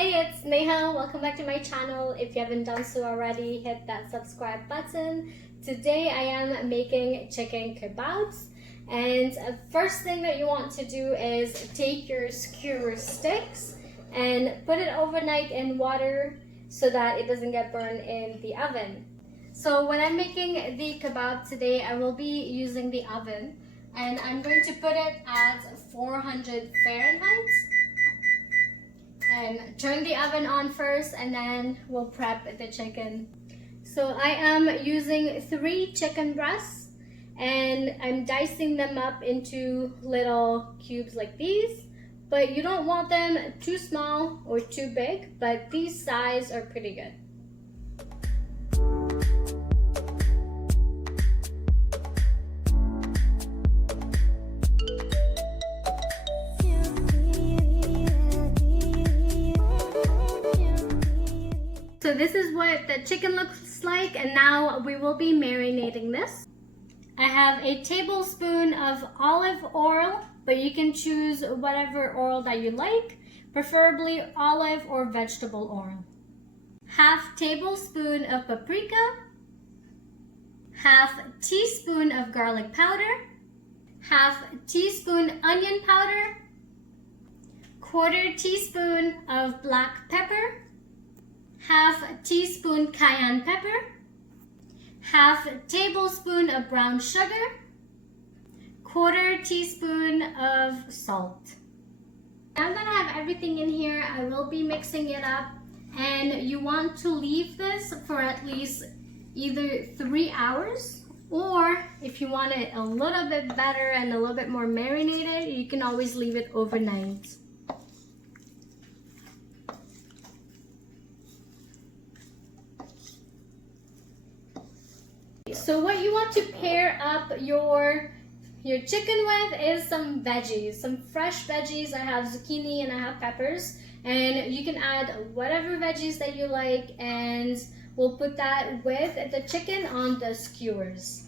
Hey, it's Neha. Welcome back to my channel. If you haven't done so already, hit that subscribe button. Today I am making chicken kebabs. And first thing that you want to do is take your skewer sticks and put it overnight in water so that it doesn't get burned in the oven. So when I'm making the kebab today, I will be using the oven and I'm going to put it at 400 Fahrenheit. And turn the oven on first and then we'll prep the chicken. So I am using 3 chicken breasts and I'm dicing them up into little cubes like these. But you don't want them too small or too big, but these size are pretty good. So this is what the chicken looks like, and now we will be marinating this. I have a tablespoon of olive oil, but you can choose whatever oil that you like, preferably olive or vegetable oil. Half tablespoon of paprika, half teaspoon of garlic powder, half teaspoon onion powder, quarter teaspoon of black pepper, half teaspoon cayenne pepper, half tablespoon of brown sugar, quarter teaspoon of salt. Now that I have everything in here, I will be mixing it up, and you want to leave this for at least either 3 hours, or if you want it a little bit better and a little bit more marinated, you can always leave it overnight. So what you want to pair up your chicken with is some veggies, some fresh veggies. I have zucchini and I have peppers, and you can add whatever veggies that you like, and we'll put that with the chicken on the skewers.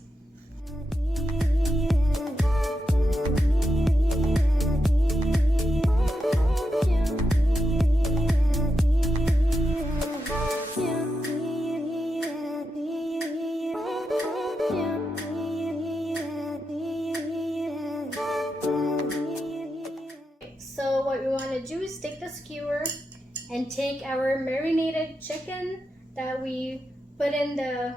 So what we want to do is take the skewer and take our marinated chicken that we put in the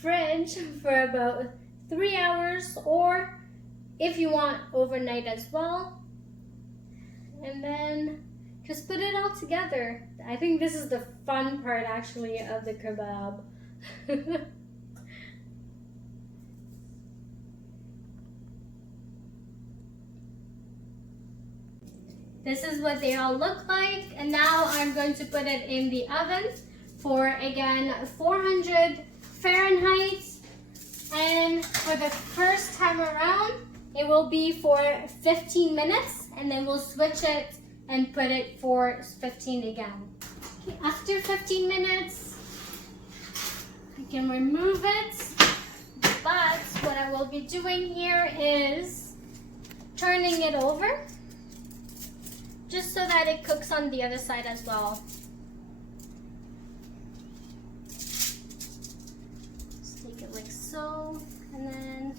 fridge for about 3 hours, or if you want overnight as well, and then just put it all together. I think this is the fun part actually of the kebab. This is what they all look like, and now I'm going to put it in the oven for, again, 400 Fahrenheit, and for the first time around it will be for 15 minutes, and then we'll switch it and put it for 15 again. Okay, after 15 minutes I can remove it, but what I will be doing here is turning it over, just so that it cooks on the other side as well. Just take it like so, and then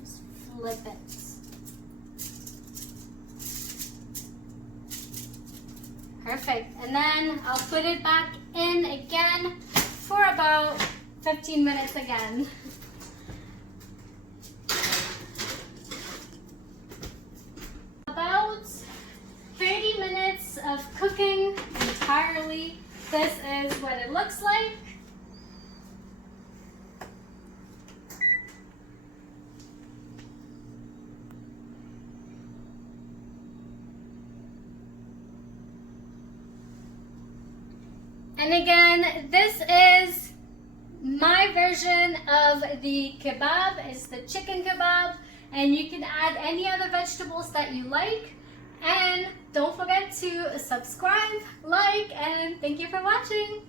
just flip it. Perfect, and then I'll put it back in again for about 15 minutes again. About 30 minutes of cooking entirely. This is what it looks like. And again, this is my version of the kebab. It's the chicken kebab, and you can add any other vegetables that you like. And don't forget to subscribe, like, and thank you for watching.